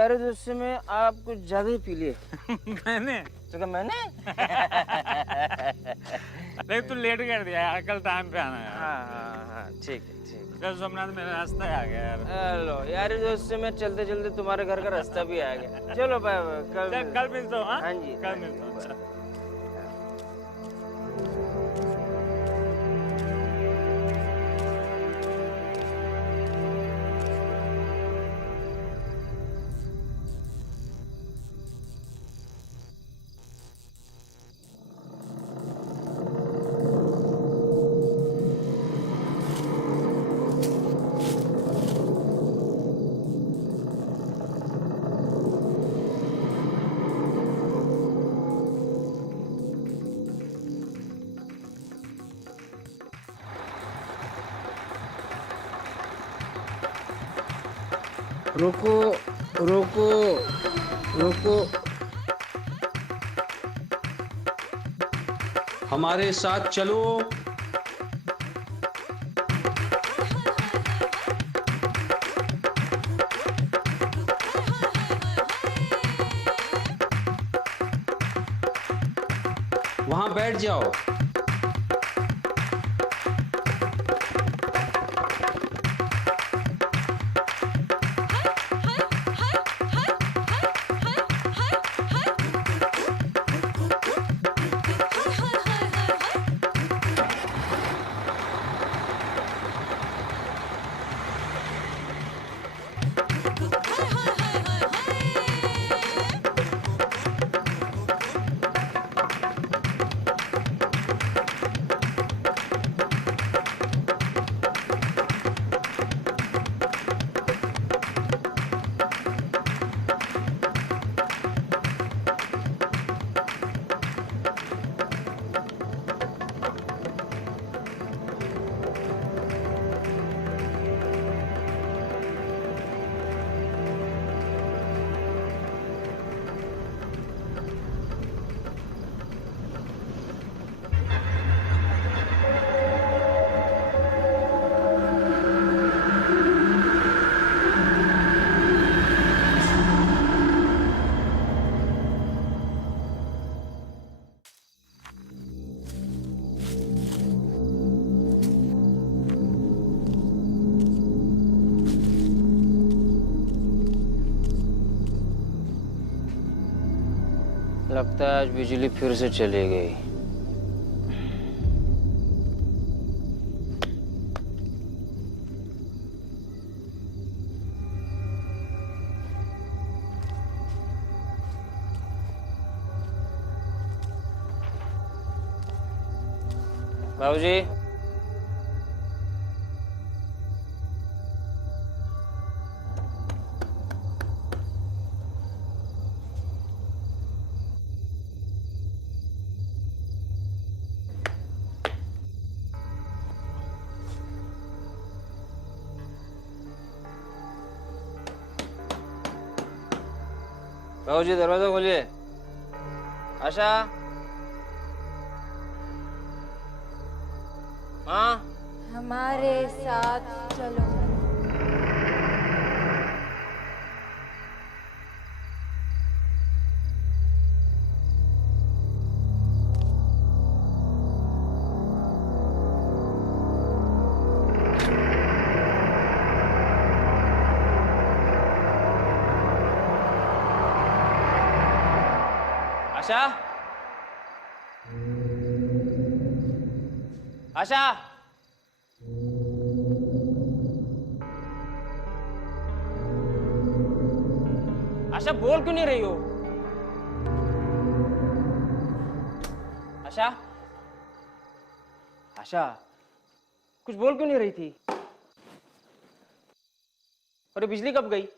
यार दोस्ती में आप कुछ ज्यादा ही पी लिए। मैंने तो क्या मैंने? देख तू लेट कर दिया यार, कल टाइम पे आना यार। हाँ, ठीक है ठीक है। चल सोमनाथ, मेरा रास्ता आ गया यार। हेलो यार दोस्ती में चलते चलते तुम्हारे घर का रास्ता भी आ गया। चलो बाय बाय, कल मिलता हूँ। हाँ जी, कल मिलता हूँ। अच्छा। रुको रुको रुको, हमारे साथ चलो। वहां बैठ जाओ। लगता है आज बिजली फिर से चली गई। बाबूजी, बाबूजी दरवाजा खोलिए। आशा, हाँ हमारे साथ चलो। आशा, आशा, आशा बोल क्यों नहीं रही हो? आशा, आशा कुछ बोल क्यों नहीं रही थी? और ये बिजली कब गई?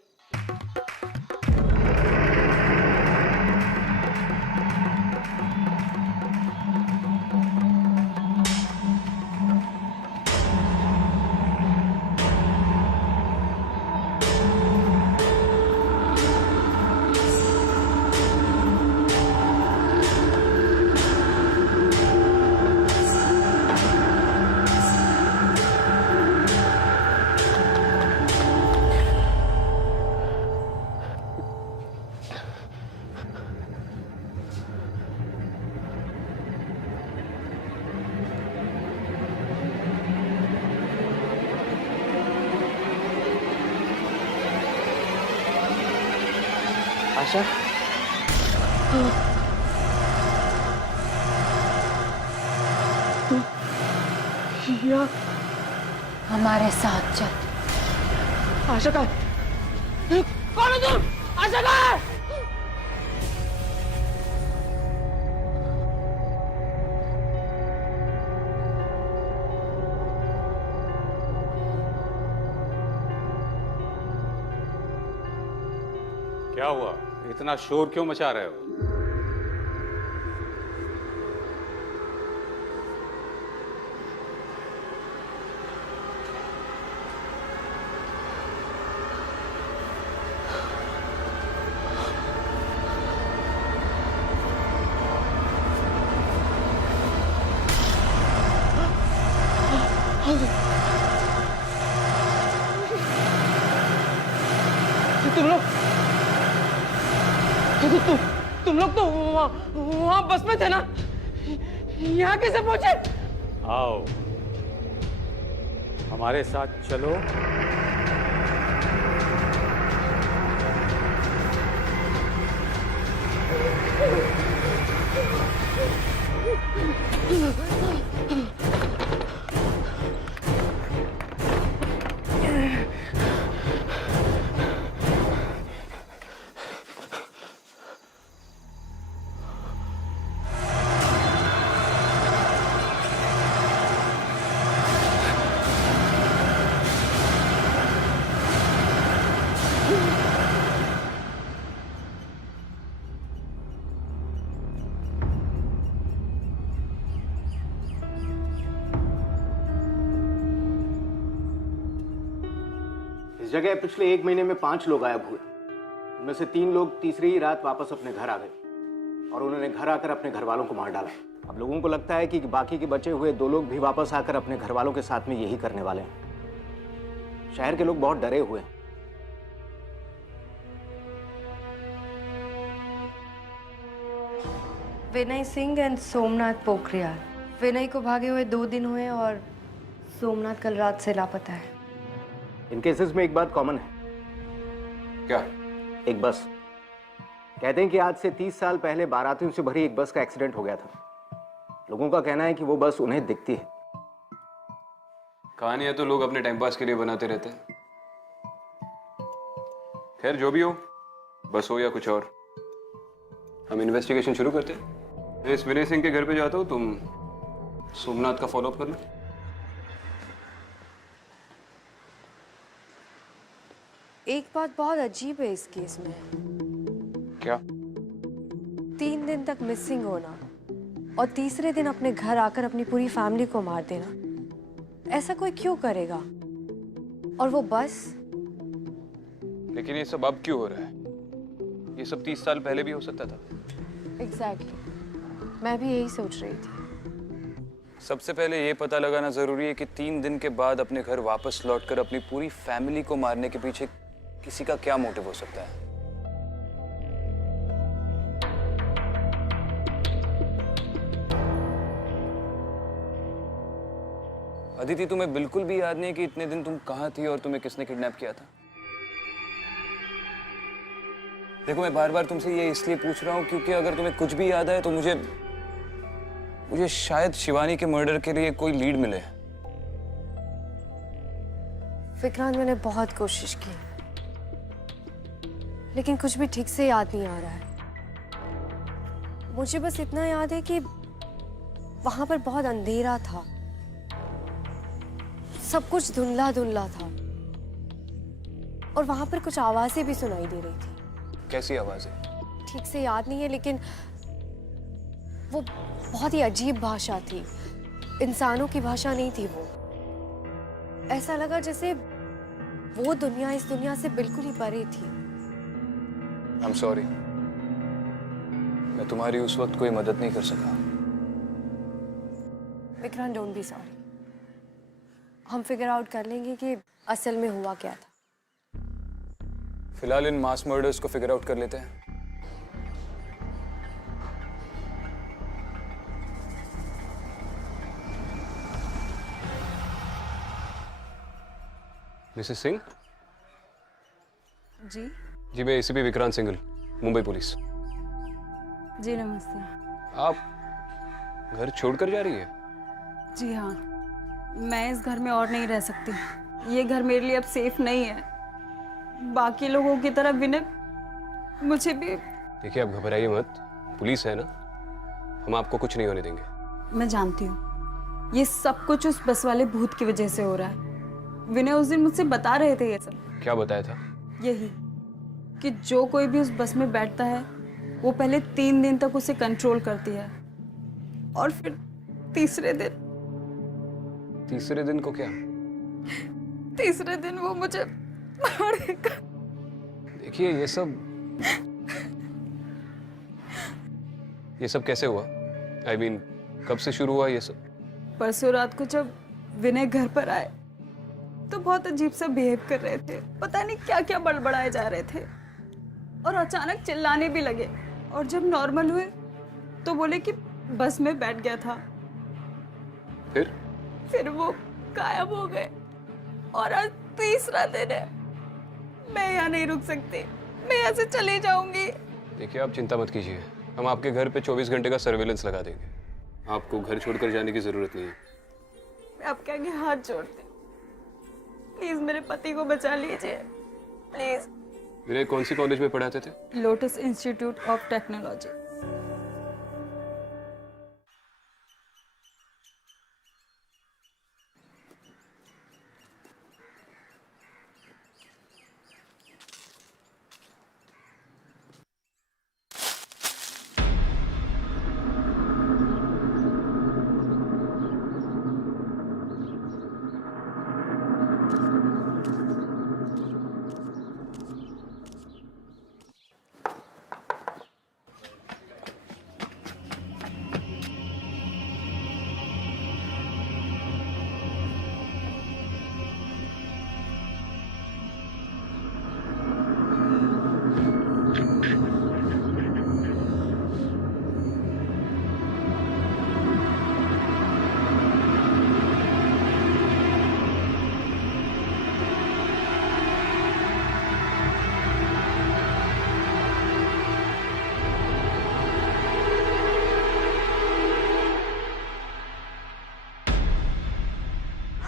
आशा हमारे साथ चल। आशा का कौन है तुम? आशा का क्या हुआ? इतना शोर क्यों मचा रहे हो? तुम लोग तो वहाँ बस में थे ना? यहाँ कैसे पहुंचे? आओ, हमारे साथ चलो। इस जगह पिछले 1 महीने में 5 लोग गायब हुए। उनमें से 3 लोग तीसरी ही रात वापस अपने घर आ गए और उन्होंने घर आकर अपने घर वालों को मार डाला। अब लोगों को लगता है कि बाकी के बचे हुए 2 लोग भी वापस आकर अपने घर वालों के साथ में यही करने वाले हैं। शहर के लोग बहुत डरे हुए हैं। विनय सिंह एंड सोमनाथ पोखरियाल। विनय को भागे हुए 2 दिन हुए और सोमनाथ कल रात से लापता है। इन केसेस में एक बात कॉमन है। क्या? एक बस। कहते हैं कि आज से 30 साल पहले बारातियों से भरी एक बस का एक्सीडेंट हो गया था। लोगों का कहना है कि वो बस उन्हें दिखती है। कहानियां तो लोग अपने टाइम पास के लिए बनाते रहते हैं। खैर जो भी हो, बस हो या कुछ और, हम इन्वेस्टिगेशन शुरू करते हैं। मैं इस विनय सिंह के घर पे जाता हूँ, तुम सोमनाथ का फॉलोअप कर लो। एक बात बहुत अजीब है इस केस में। क्या? 3 दिन तक मिसिंग होना और तीसरे दिन अपने घर आकर अपनी पूरी फैमिली को मार देना, ऐसा कोई क्यों करेगा? और वो बस? लेकिन ये सब अब क्यों हो रहा है? ये सब 30 साल पहले भी हो सकता था। एग्जैक्टली, मैं भी यही सोच रही थी। सबसे पहले ये पता लगाना जरूरी है कि 3 दिन के बाद अपने घर वापस लौटकर अपनी पूरी फैमिली को मारने के पीछे किसी का क्या मोटिव हो सकता है। अदिति, तुम्हें बिल्कुल भी याद नहीं कि इतने दिन तुम कहाँ थी और तुम्हें किसने किडनैप किया था? देखो, मैं बार बार तुमसे ये इसलिए पूछ रहा हूँ क्योंकि अगर तुम्हें कुछ भी याद आए तो मुझे शायद शिवानी के मर्डर के लिए कोई लीड मिले। विक्रांत, मैंने बहुत कोशिश की लेकिन कुछ भी ठीक से याद नहीं आ रहा है। मुझे बस इतना याद है कि वहां पर बहुत अंधेरा था, सब कुछ धुंधला धुंधला था और वहां पर कुछ आवाजें भी सुनाई दे रही थी। कैसी आवाजें? ठीक से याद नहीं है लेकिन वो बहुत ही अजीब भाषा थी, इंसानों की भाषा नहीं थी वो। ऐसा लगा जैसे वो दुनिया इस दुनिया से बिल्कुल ही परे थी। I'm sorry, मैं तुम्हारी उस वक्त कोई मदद नहीं कर सका। Vikrant, don't be sorry. हम फिगर आउट कर लेंगे कि असल में हुआ क्या था। फिलहाल इन मास मर्डर्स को फिगर आउट कर लेते हैं। मिसेस सिंह? जी? जी, मैं एसीपी विक्रांत सिंघल। मुंबई पुलिस। जी नमस्ते। आप घर छोड़कर जा रही है? जी हाँ, मैं इस घर में और नहीं रह सकती। ये घर मेरे लिए अब सेफ नहीं है। बाकी लोगों की तरह विनय मुझे भी। देखिए, आप घबराइए मत, पुलिस है ना, हम आपको कुछ नहीं होने देंगे। मैं जानती हूँ ये सब कुछ उस बस वाले भूत की वजह से हो रहा है। विनय उस दिन मुझसे बता रहे थे ये सब। क्या बताया था? यही कि जो कोई भी उस बस में बैठता है वो पहले 3 दिन तक उसे कंट्रोल करती है और फिर तीसरे दिन को क्या? तीसरे दिन वो मुझे मारेगा। देखिए, ये सब कैसे हुआ? I mean, कब से शुरू हुआ ये सब? परसों रात को जब विनय घर पर आए तो बहुत अजीब सा बिहेव कर रहे थे। पता नहीं क्या क्या बड़बड़ाए जा रहे थे और अचानक चिल्लाने भी लगे। और जब नॉर्मल हुए तो बोले कि बस में बैठ गया था। फिर वो गायब हो गए और आज तीसरा दिन है। मैं यहाँ नहीं रुक सकती, मैं यहाँ से चली जाऊंगी। देखिए, आप चिंता मत कीजिए, हम आपके घर पे 24 घंटे का सर्वेलेंस लगा देंगे। आपको घर छोड़कर जाने की जरूरत नहीं है। मैं आपके आगे हाथ जोड़ती हूँ, प्लीज मेरे पति को बचा लीजिए, प्लीज। विनय कौन सी कॉलेज में पढ़ाते थे? Lotus institute of technology.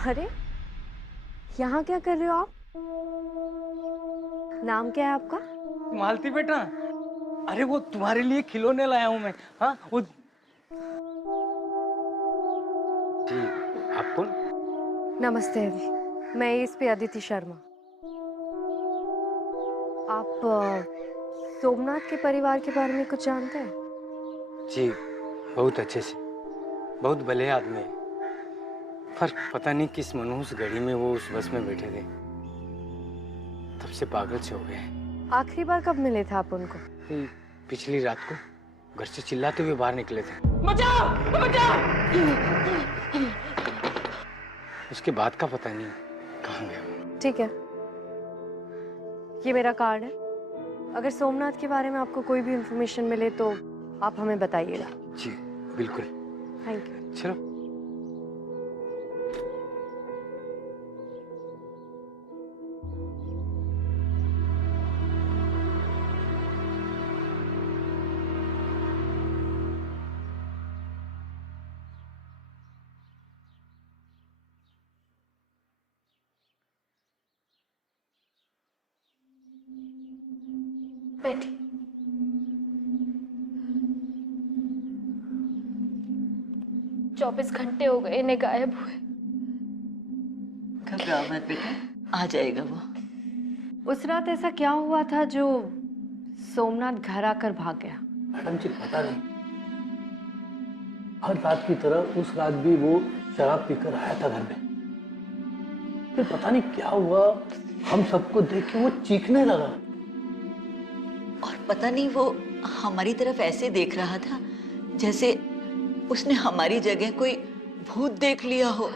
अरे यहाँ क्या कर रहे हो आप? नाम क्या है आपका? मालती बेटा, अरे वो तुम्हारे लिए खिलौने लाया हूँ मैं। हाँ वो जी, आप कौन? नमस्ते, मैं इस पे अदिति शर्मा। आप सोमनाथ के परिवार के बारे में कुछ जानते हैं? जी, बहुत अच्छे से, बहुत भले आदमी है। पर पता नहीं किस मनहूस घड़ी में वो उस बस में बैठे थे, तब से पागल से हो गए। आखिरी बार कब मिले थे आप उनको? पिछली रात को घर से चिल्लाते हुए बाहर निकले थे। बचाओ बचाओ। उसके बाद का पता नहीं कहाँ गया वो। ठीक है, ये मेरा कार्ड है। अगर सोमनाथ के बारे में आपको कोई भी इंफॉर्मेशन मिले तो आप हमें बताइएगा। जी बिल्कुल। Thank you. चलो। बैठिए। चौबीस घंटे हो गए इन्हें गायब हुए। घबराओ मत बेटा, आ जाएगा वो। उस रात ऐसा क्या हुआ था जो सोमनाथ घर आकर भाग गया? मैडम जी पता नहीं, हर रात की तरह उस रात भी वो शराब पीकर आया था घर में। फिर पता नहीं क्या हुआ, हम सबको देख के वो चीखने लगा। और पता नहीं वो हमारी तरफ ऐसे देख रहा था जैसे उसने हमारी जगह कोई भूत देख लिया हो।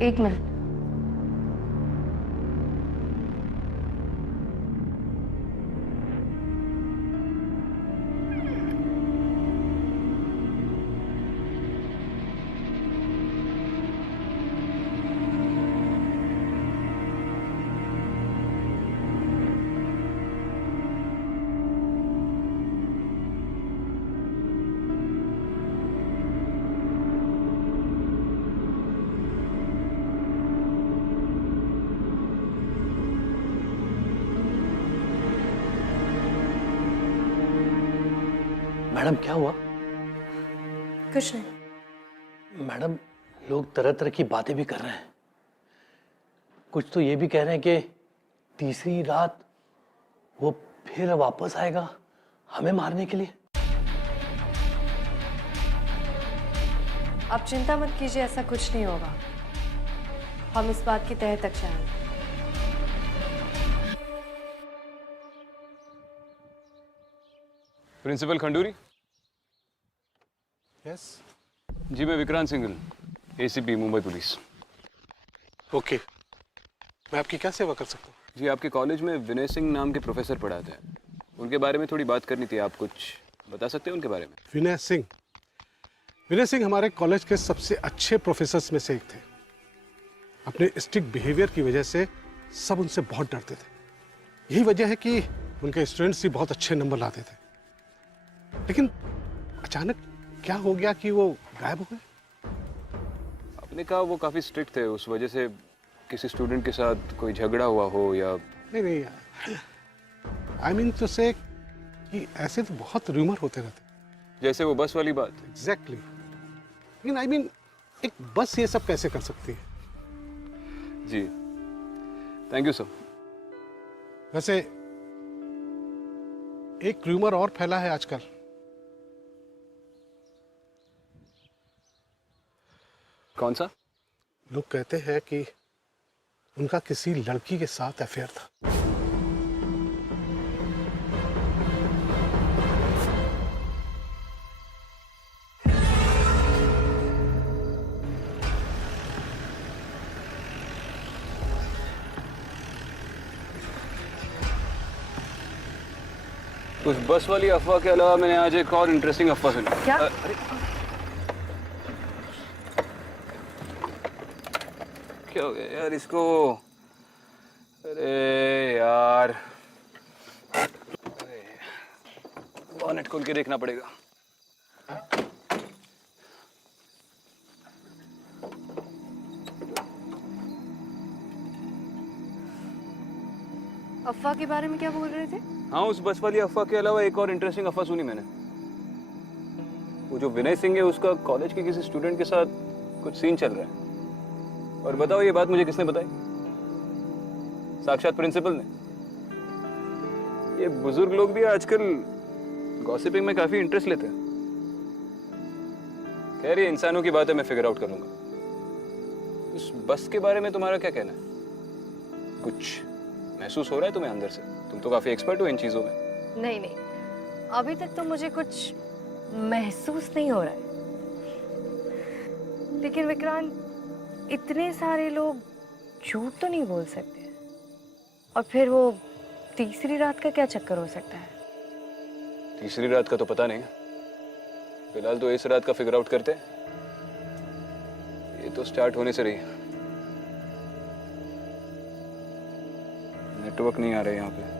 एक मिनट। मैडम क्या हुआ? कुछ नहीं। मैडम लोग तरह तरह की बातें भी कर रहे हैं। कुछ तो ये भी कह रहे हैं कि तीसरी रात वो फिर वापस आएगा हमें मारने के लिए। आप चिंता मत कीजिए, ऐसा कुछ नहीं होगा। हम इस बात की तह तक जाएंगे। प्रिंसिपल खंडूरी। यस। जी मैं Vikrant Singhal, ACP Mumbai police. Okay, मैं आपकी क्या सेवा कर सकता हूँ? जी आपके कॉलेज में विनय सिंह नाम के प्रोफेसर पढ़ाते हैं, उनके बारे में थोड़ी बात करनी थी। आप कुछ बता सकते हैं उनके बारे में? विनय सिंह? विनय सिंह हमारे कॉलेज के सबसे अच्छे प्रोफेसर्स में से एक थे। अपने स्ट्रिक्ट बिहेवियर की वजह से सब उनसे बहुत डरते थे। यही वजह है कि उनके स्टूडेंट्स भी बहुत अच्छे नंबर लाते थे। लेकिन अचानक क्या हो गया कि वो गायब हो गए? आपने कहा वो काफ़ी स्ट्रिक्ट थे, उस वजह से किसी स्टूडेंट के साथ कोई झगड़ा हुआ हो या? नहीं, आई मीन टू से कि ऐसे तो बहुत रूमर होते रहते। जैसे वो बस वाली बात। एग्जैक्टली। लेकिन आई मीन एक बस ये सब कैसे कर सकती है? जी थैंक यू सर। वैसे एक रूमर और फैला है आजकल। कौन सा? लोग कहते हैं कि उनका किसी लड़की के साथ अफेयर था। उस बस वाली अफवाह के अलावा मैंने आज एक और इंटरेस्टिंग अफवाह सुनी। क्या? अरे क्या हो गया यार इसको? अरे यार, बॉनेट खोल के देखना पड़ेगा। अफवाह के बारे में क्या बोल रहे थे? हाँ, उस बस वाली अफवाह के अलावा एक और इंटरेस्टिंग अफवाह सुनी मैंने। वो जो विनय सिंह है उसका कॉलेज के किसी स्टूडेंट के साथ कुछ सीन चल रहा है। और बताओ ये बात मुझे किसने बताई? साक्षात प्रिंसिपल ने। ये बुजुर्ग लोग भी आजकल गॉसिपिंग में काफी इंटरेस्ट लेते हैं। खैर ये इंसानों की बात है, मैं फिगर आउट कर लूंगा। उस बस के बारे में तुम्हारा क्या कहना है? कुछ महसूस हो रहा है तुम्हें अंदर से? तुम तो काफी एक्सपर्ट हो इन चीजों में। नहीं, अभी तक तो मुझे कुछ महसूस नहीं हो रहा है। लेकिन विक्रांत, इतने सारे लोग झूठ तो नहीं बोल सकते। और फिर वो तीसरी रात का क्या चक्कर हो सकता है? तीसरी रात का तो पता नहीं, फिलहाल तो इस रात का फिगर आउट करते हैं। ये तो स्टार्ट होने से रही है। नेटवर्क नहीं आ रहा है यहाँ पे।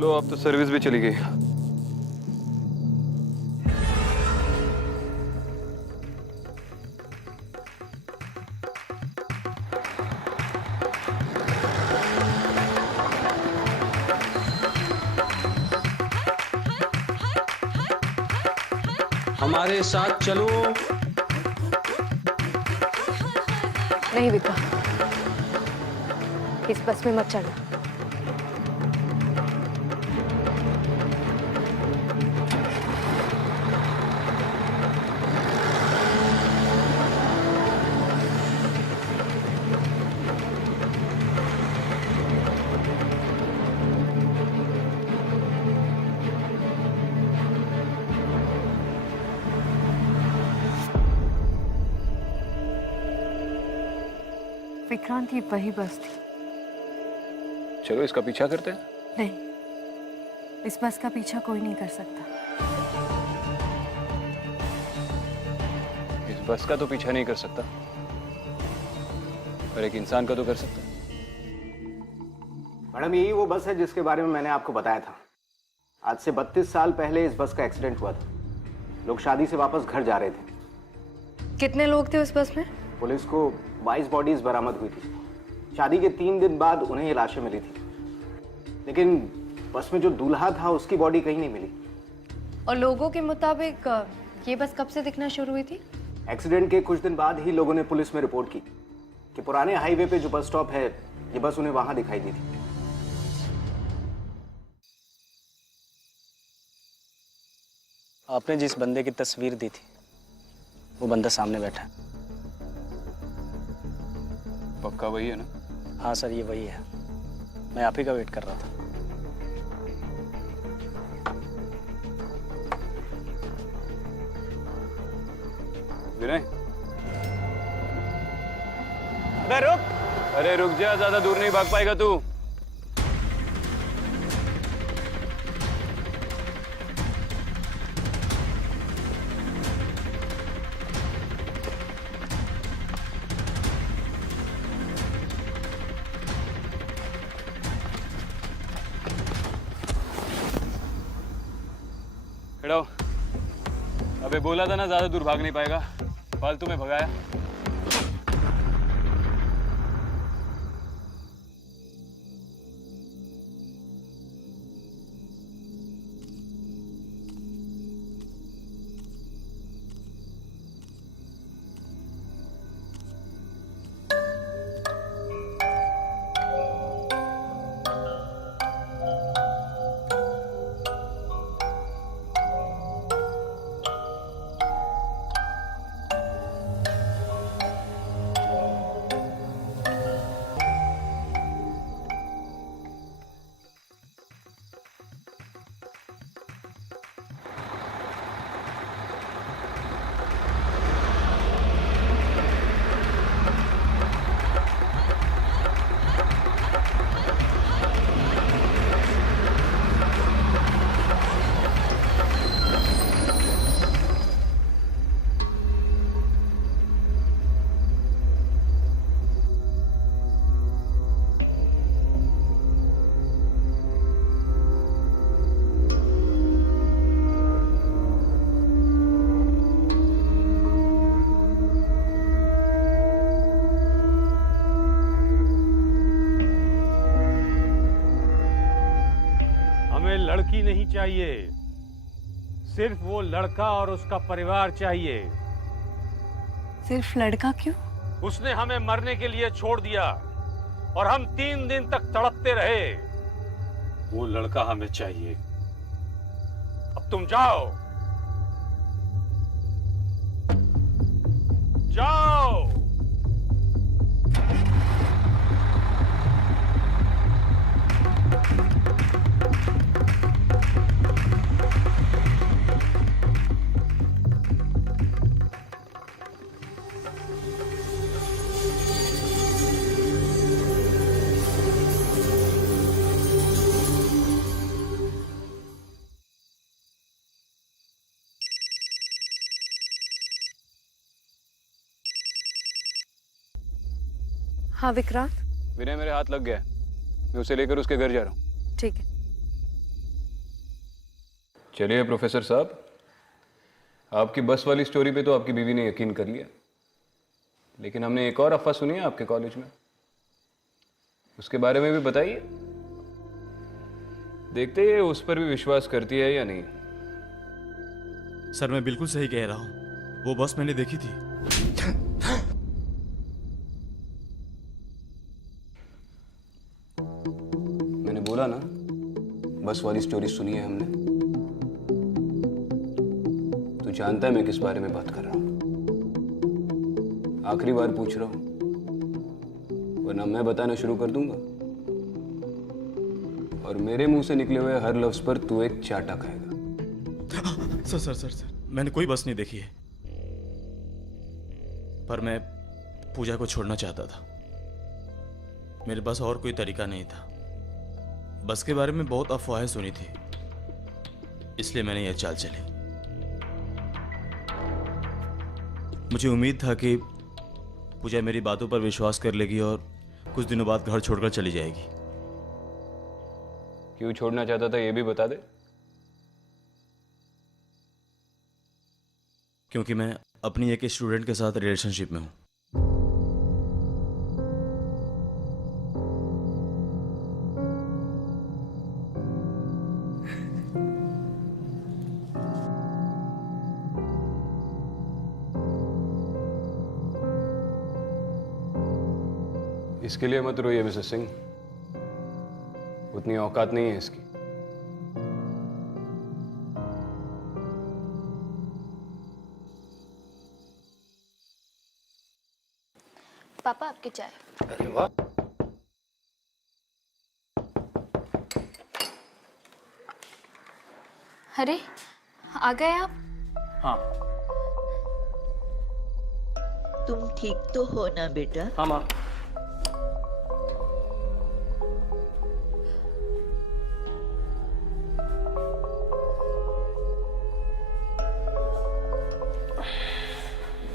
लो अब तो सर्विस भी चली गई। हमारे साथ चलो। नहीं विक्रांत, इस बस में मत चढ़ना। विक्रांत, ये वही बस थी। चलो इसका पीछा करते हैं। नहीं, इस बस का पीछा कोई नहीं कर सकता। इस बस का तो पीछा नहीं कर सकता, पर एक इंसान का तो कर सकता है। मैडम यही वो बस है जिसके बारे में मैंने आपको बताया था। आज से 32 साल पहले इस बस का एक्सीडेंट हुआ था। लोग शादी से वापस घर जा रहे थे। कितने लोग थे उस बस में? पुलिस को 22 बॉडीज बरामद हुई थी। शादी के 3 दिन बाद उन्हें ये लाशें मिली थी, लेकिन बस में जो दूल्हा था उसकी बॉडी कहीं नहीं मिली। और लोगों के मुताबिक ये बस कब से दिखना शुरू हुई थी? एक्सीडेंट के कुछ दिन बाद ही लोगों ने पुलिस में रिपोर्ट की कि पुराने हाईवे पे जो बस स्टॉप है, ये बस उन्हें वहां दिखाई दी थी। आपने जिस बंदे की तस्वीर दी थी वो बंदा सामने बैठा है। पक्का वही है ना? हाँ सर, ये वही है। मैं आप ही का वेट कर रहा था। विनय, अरे रुक! अरे रुक जा, ज्यादा दूर नहीं भाग पाएगा तू। खड़ा हो। अबे बोला था ना ज्यादा दूर भाग नहीं पाएगा, फालतू में भगाया। लड़की नहीं चाहिए, सिर्फ वो लड़का और उसका परिवार चाहिए। सिर्फ लड़का क्यों? उसने हमें मरने के लिए छोड़ दिया और हम 3 दिन तक तड़पते रहे। वो लड़का हमें चाहिए। अब तुम जाओ, जाओ। हाँ विक्रांत। विनय मेरे हाथ लग गया, मैं उसे लेकर उसके घर जा रहा हूँ। ठीक है। चलिए प्रोफेसर साहब, आपकी बस वाली स्टोरी पे तो आपकी बीवी ने यकीन कर लिया, लेकिन हमने एक और अफवाह सुनी है आपके कॉलेज में, उसके बारे में भी बताइए। देखते हैं उस पर भी विश्वास करती है या नहीं। सर मैं बिल्कुल सही कह रहा हूँ, वो बस मैंने देखी थी। मैंने बोला ना, बस वाली स्टोरी सुनी है हमने। तू जानता है मैं किस बारे में बात कर रहा हूं। आखिरी बार पूछ रहा हूं, वरना मैं बताना शुरू कर दूंगा और मेरे मुंह से निकले हुए हर लफ्ज पर तू एक चाटा खाएगा। सर सर सर सर मैंने कोई बस नहीं देखी है, पर मैं पूजा को छोड़ना चाहता था। मेरे पास और कोई तरीका नहीं था। बस के बारे में बहुत अफवाहें सुनी थी, इसलिए मैंने यह चाल चली। मुझे उम्मीद था कि पूजा मेरी बातों पर विश्वास कर लेगी और कुछ दिनों बाद घर छोड़कर चली जाएगी। क्यों छोड़ना चाहता था ये भी बता दे। क्योंकि मैं अपनी एक स्टूडेंट के साथ रिलेशनशिप में हूँ। इसके लिए मत रोइए मिसेस सिंह, उतनी औकात नहीं है इसकी। पापा आपकी चाय। अरे वाह, अरे आ गए आप? हाँ तुम ठीक तो हो ना बेटा? हाँ माँ।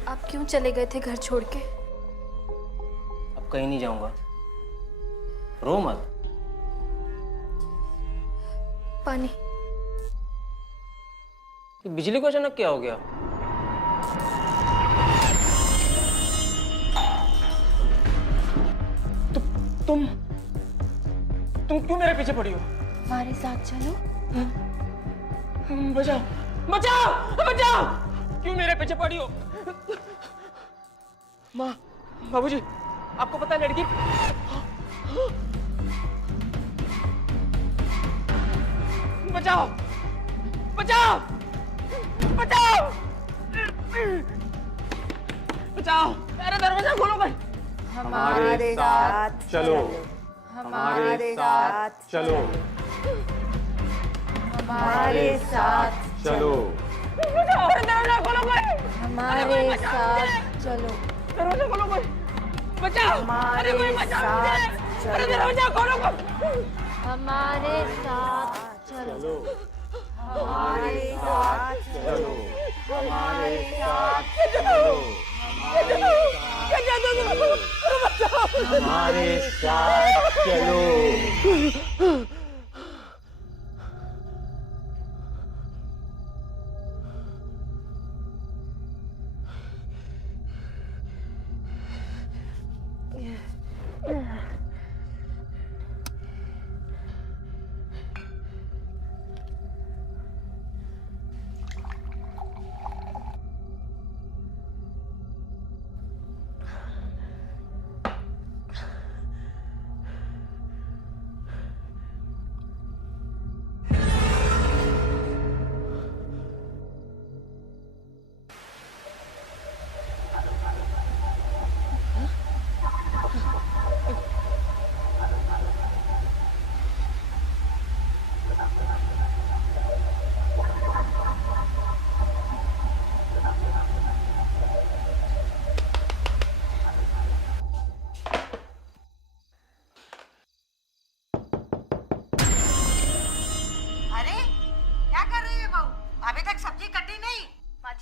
आप क्यों चले गए थे घर छोड़ के? अब कहीं नहीं जाऊंगा, रो मत। पानी। ये बिजली को अचानक क्या हो गया? तुम क्यों मेरे पीछे पड़ी हो? हमारे साथ चलो। बचाओ बचाओ बचाओ! क्यों मेरे पीछे पड़ी हो? माँ, बाबूजी, आपको पता है लड़की बचाओ बचाओ बचाओ बचाओ! अरे दरवाजा खोलो भाई। हमारे साथ चलो, हमारे साथ चलो, हमारे साथ चलो, अरे दरवाजा खोलो भाई। हमारे साथ चलो, दरवाजा खोलो भाई, बचाओ! अरे कोई बचाओ मुझे! अरे दरवाजा खोलो भाई। हमारे साथ चलो, हमारे साथ चलो, हमारे साथ चलो, हमारे साथ चलो।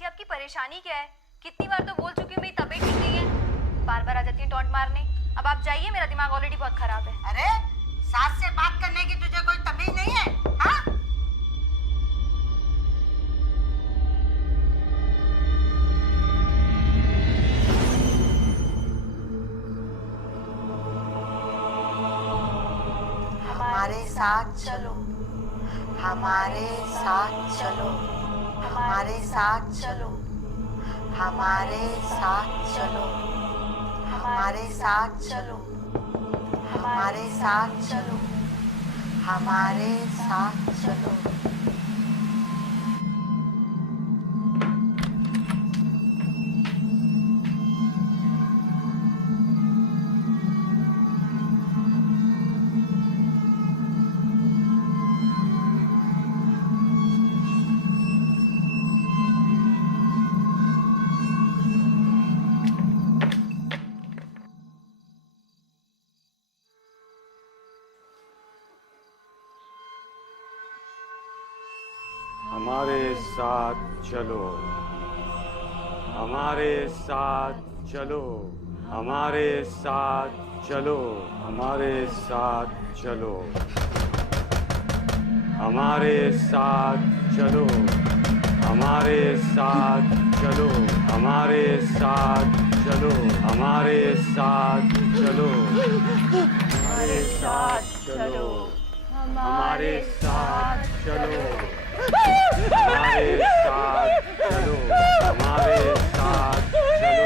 आपकी परेशानी क्या है? कितनी बार तो बोल चुकी हूँ मेरी तबीयत ठीक नहीं है, बार बार आ जाती है टॉन्ट मारने। अब आप जाइए, मेरा दिमाग ऑलरेडी बहुत खराब है। अरे सास से बात करने की तुझे कोई तमीज नहीं है? हाँ? हमारे साथ चलो, हमारे साथ चलो, हमारे साथ चलो, हमारे साथ चलो, हमारे साथ चलो, हमारे साथ चलो, हमारे साथ चलो। हमारे साथ चलो, हमारे साथ चलो, हमारे साथ चलो, हमारे साथ चलो, हमारे साथ चलो, हमारे साथ चलो हमारे साथ चलो, हमारे साथ चलो, हमारे साथ चलो, हमारे साथ चलो, हमारे साथ चलो, हमारे साथ चलो,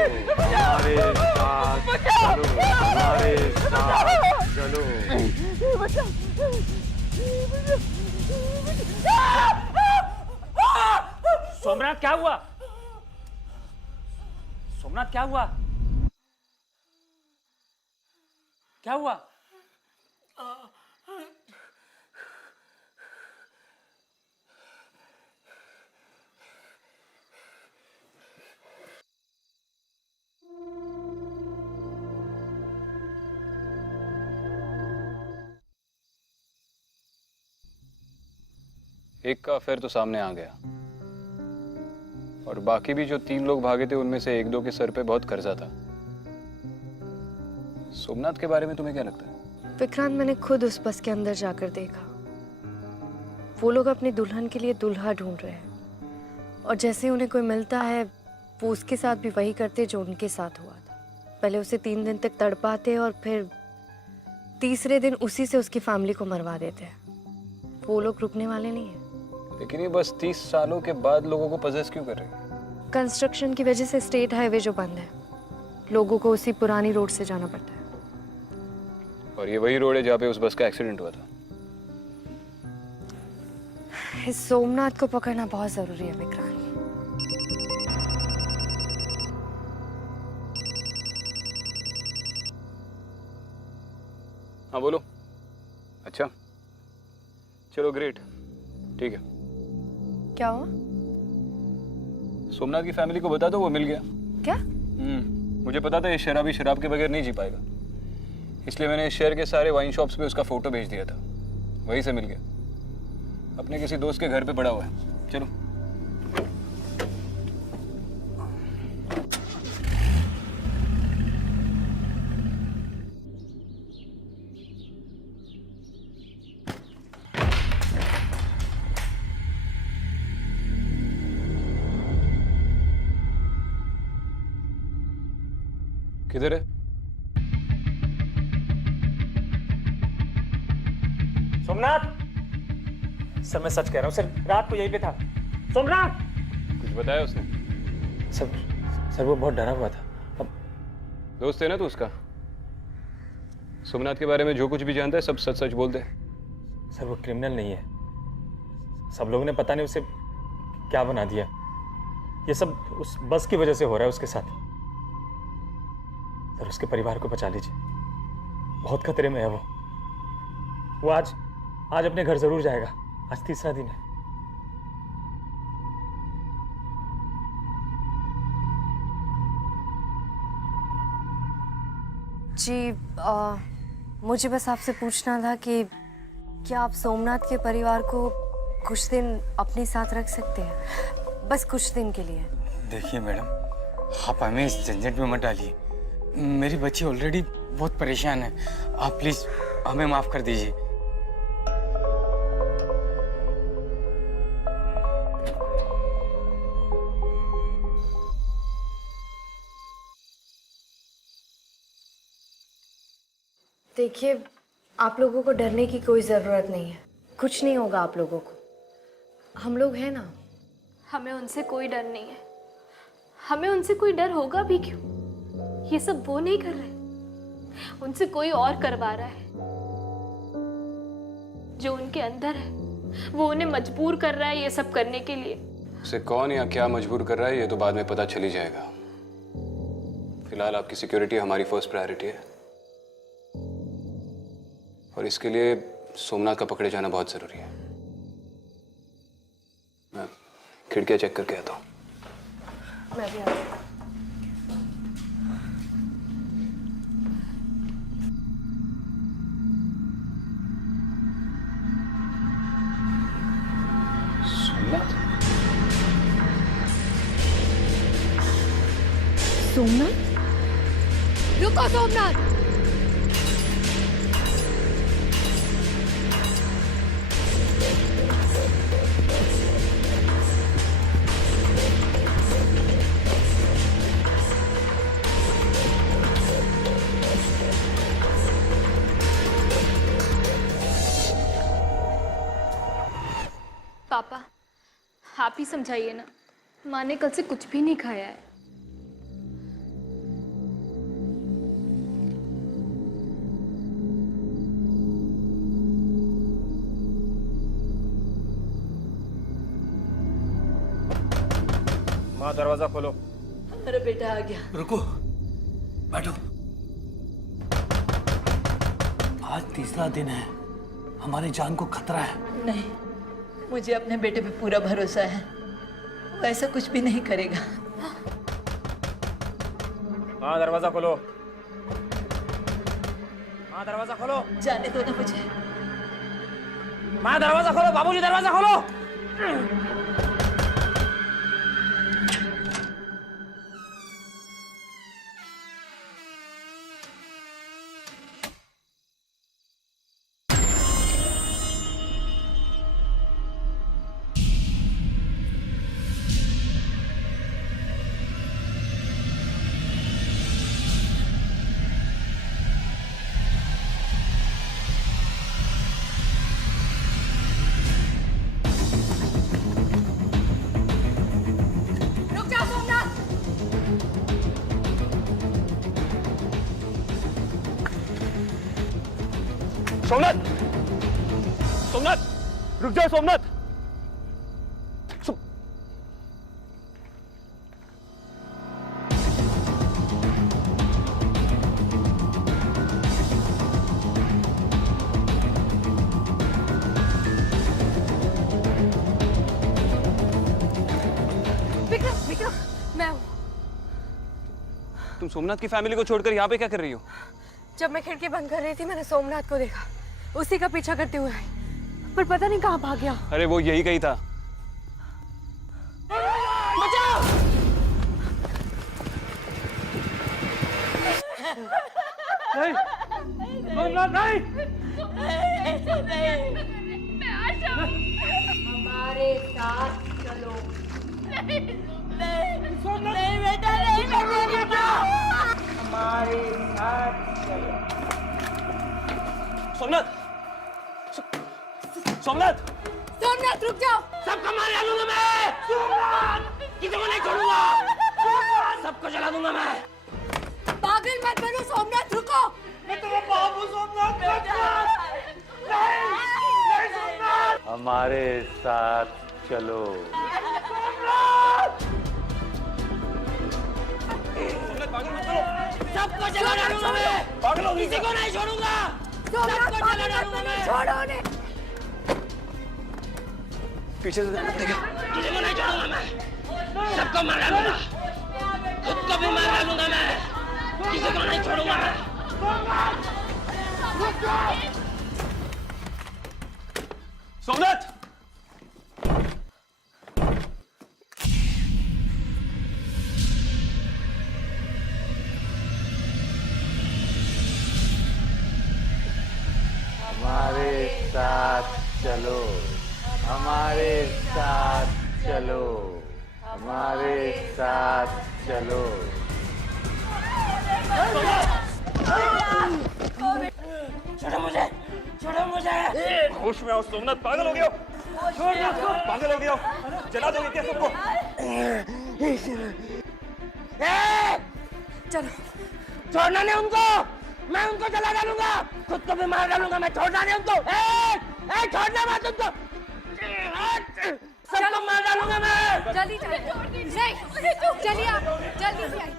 हमारे साथ चलो, हमारे साथ चलो। सोमनाथ क्या हुआ? सोमनाथ क्या हुआ? क्या हुआ? एक का अफेयर तो सामने आ गया, और बाकी भी जो 3 लोग भागे थे उनमें से 1-2 के सर पे बहुत कर्जा था। सोमनाथ के बारे में तुम्हें क्या लगता है? विक्रांत, मैंने खुद उस बस के अंदर जाकर देखा। वो लोग अपनी दुल्हन के लिए दूल्हा ढूंढ रहे हैं, और जैसे उन्हें कोई मिलता है वो उसके साथ भी वही करते जो उनके साथ हुआ था। पहले उसे 3 दिन तक तड़पाते और फिर तीसरे दिन उसी से उसकी फैमिली को मरवा देते हैं। वो लोग रुकने वाले नहीं हैं। लेकिन ये बस 30 सालों के बाद लोगों को पजेस क्यों कर रही है? कंस्ट्रक्शन की वजह से स्टेट हाईवे जो बंद है, लोगों को उसी पुरानी रोड से जाना पड़ता है। और ये वही रोड है जहाँ पे उस बस का एक्सीडेंट हुआ था। इस सोमनाथ को पकड़ना बहुत जरूरी है विक्रांत। हाँ बोलो। अच्छा चलो ग्रेट, ठीक है। क्या हुआ? सोमनाथ की फैमिली को बता दो वो मिल गया। क्या? मुझे पता था ये शराबी शराब के बगैर नहीं जी पाएगा, इसलिए मैंने शहर के सारे वाइन शॉप्स पे उसका फोटो भेज दिया था, वहीं से मिल गया। अपने किसी दोस्त के घर पे पड़ा हुआ है। चलो। किधर है? सोमनाथ! सर मैं सच कह रहा हूँ सर, रात को यहीं पे था। सोमनाथ! कुछ बताया उसने? सर वो बहुत डरा हुआ था। अब दोस्त है ना तू उसका? सोमनाथ के बारे में जो कुछ भी जानता है सब सच सच बोल दे। सर वो क्रिमिनल नहीं है, सब लोगों ने पता नहीं उसे क्या बना दिया। ये सब उस बस की वजह से हो रहा है उसके साथ। सर उसके परिवार को बचा लीजिए, बहुत खतरे में है वो आज अपने घर जरूर जाएगा। आज 3रा दिन है। जी मुझे बस आपसे पूछना था कि क्या आप सोमनाथ के परिवार को कुछ दिन अपने साथ रख सकते हैं, बस कुछ दिन के लिए? देखिए मैडम, आप हमें इस झंझट में मत डालिए। मेरी बच्ची ऑलरेडी बहुत परेशान है, आप प्लीज हमें माफ कर दीजिए। देखिए, आप लोगों को डरने की कोई जरूरत नहीं है, कुछ नहीं होगा आप लोगों को। हम लोग हैं ना। हमें उनसे कोई डर नहीं है। हमें उनसे कोई डर होगा भी क्यों? ये सब वो नहीं कर रहे, उनसे कोई और करवा रहा है। जो उनके अंदर है वो उन्हें मजबूर कर रहा है ये सब करने के लिए। उसे कौन या क्या मजबूर कर रहा है ये तो बाद में पता चल ही जाएगा। फिलहाल आपकी सिक्योरिटी हमारी फर्स्ट प्रायोरिटी है, और इसके लिए सोमनाथ का पकड़े जाना बहुत जरूरी है। मैं खिड़कियां चेक करके आता हूँ। मैं भी आ रही हूँ। सोमनाथ? रुको सोमनाथ! पापा आप ही समझाइए ना, माँ ने कल से कुछ भी नहीं खाया है। माँ दरवाजा खोलो। मेरा बेटा आ गया। रुको, बैठो। आज तीसरा दिन है, हमारी जान को खतरा है। नहीं, मुझे अपने बेटे पे पूरा भरोसा है, वो ऐसा कुछ भी नहीं करेगा। माँ दरवाजा खोलो। माँ दरवाजा खोलो। जाने दो ना मुझे। माँ दरवाजा खोलो, बाबूजी दरवाजा खोलो। सोमनाथ, सोमनाथ, रुक जाओ सोमनाथ। विक्रम, विक्रम, मैं हूँ। तुम सोमनाथ की फैमिली को छोड़कर यहाँ पे क्या कर रही हो? जब मैं खिड़की बंद कर रही थी, मैंने सोमनाथ को देखा, उसी का पीछा करते हुए, पर पता नहीं कहाँ भाग गया। अरे वो यही कहीं था। बचाओ! नहीं, सोमनाथ नहीं। हमारे साथ चलो। नहीं, नहीं बेटा, नहीं बेटा, हमारे साथ चलो। सोमनाथ, सोमनाथ, सोमनाथ रुक जाओ। सबको मार डालूंगा मैं। सोमनाथ, किसी को नहीं छोड़ूंगा। सबको जला दूंगा मैं। पागल मत बनो सोमनाथ, रुको। मैं तुम्हें बाबू सोमनाथ। नहीं सोमनाथ। हमारे साथ चलो। सबको जला डालूंगा मैं। किसी को नहीं छोड़ूंगा। सबको जला डालूंगा मैं। छोड़ो उन्हें। पीछे से देखो। किसी को नहीं छोड़ूंगा मैं। सबको मार डालूंगा। खुद को भी मार डालूंगा मैं। किसी को नहीं छोड़ूंगा मैं। सोमनाथ, हमारे साथ चलो, हमारे साथ चलो, हमारे साथ चलो। छोड़ो मुझे, छोड़ो मुझे। होश में आओ सोमनाथ, पागल हो गया हो। छोड़ दो उसको। पागल हो गया हो। जला दोगे क्या सबको? चलो, छोड़ना नहीं उनको। मैं उनको जला डालूंगा। खुद को भी मार डालूंगा मैं। छोड़ना नहीं उनको। छोड़ना मत उनको। सबको मार डालूंगा मैं। जल्दी नहीं, चलिए आप जल्दी से आइए।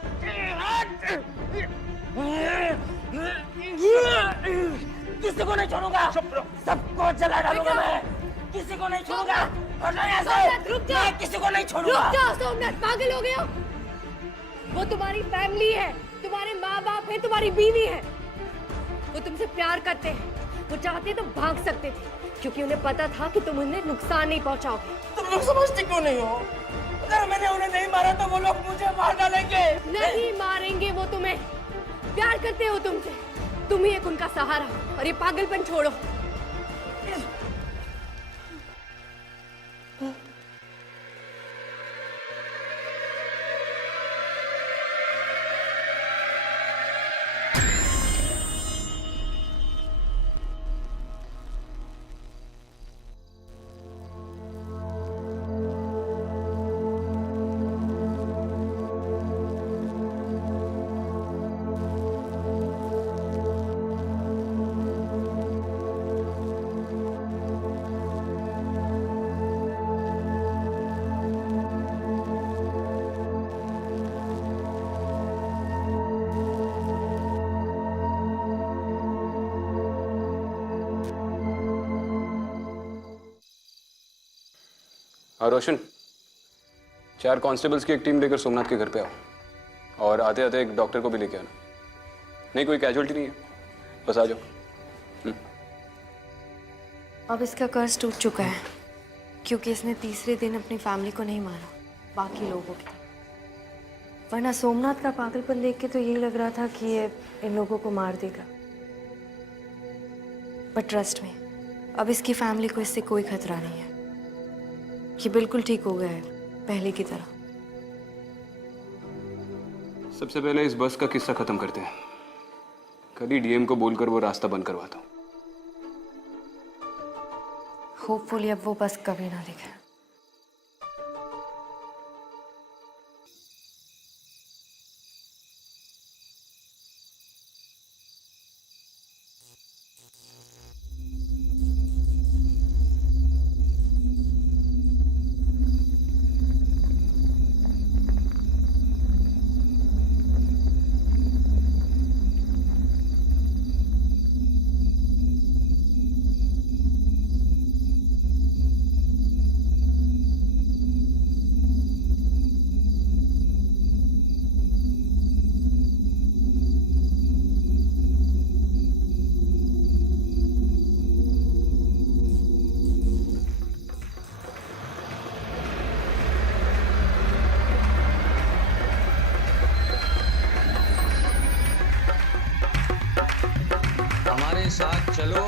किसी को नहीं छोड़ूंगा। सबको जला डालूंगा मैं। किसी को नहीं छोड़ूंगा। रुक जाओ। मैं किसी को नहीं छोड़ूंगा। रुक जाओ सोमनाथ, पागल हो गए हो? वो तुम्हारी फैमिली है, तुम्हारे माँ बाप है, तुम्हारी बीवी है। वो तुमसे प्यार करते हैं। वो चाहते तो भाग सकते थे, क्योंकि उन्हें पता था कि तुम उन्हें नुकसान नहीं पहुंचाओगे। तुम लोग समझते क्यों नहीं हो? अगर मैंने उन्हें नहीं मारा तो वो लोग मुझे मार डालेंगे। नहीं मारेंगे वो तुम्हें। प्यार करते हो तुमसे, तुम ही एक उनका सहारा हो। और ये पागलपन छोड़ो। हाँ रोशन, 4 कांस्टेबल्स की एक टीम लेकर सोमनाथ के घर पे आओ और आते आते एक डॉक्टर को भी लेके आना। नहीं, कोई कैजुअल्टी नहीं है, बस आ जाओ। अब इसका कर्ज टूट चुका है क्योंकि इसने तीसरे दिन अपनी फैमिली को नहीं मारा, बाकी लोगों की। वरना सोमनाथ का पागलपन देख के तो यही लग रहा था कि ये इन लोगों को मार देगा। बट ट्रस्ट में, अब इसकी फैमिली को इससे कोई खतरा नहीं है। ये बिल्कुल ठीक हो गया है, पहले की तरह। सबसे पहले इस बस का किस्सा खत्म करते हैं। कल ही डीएम को बोलकर वो रास्ता बंद करवाता हूँ। होपफुली अब वो बस कभी ना दिखे। हमारे साथ चलो।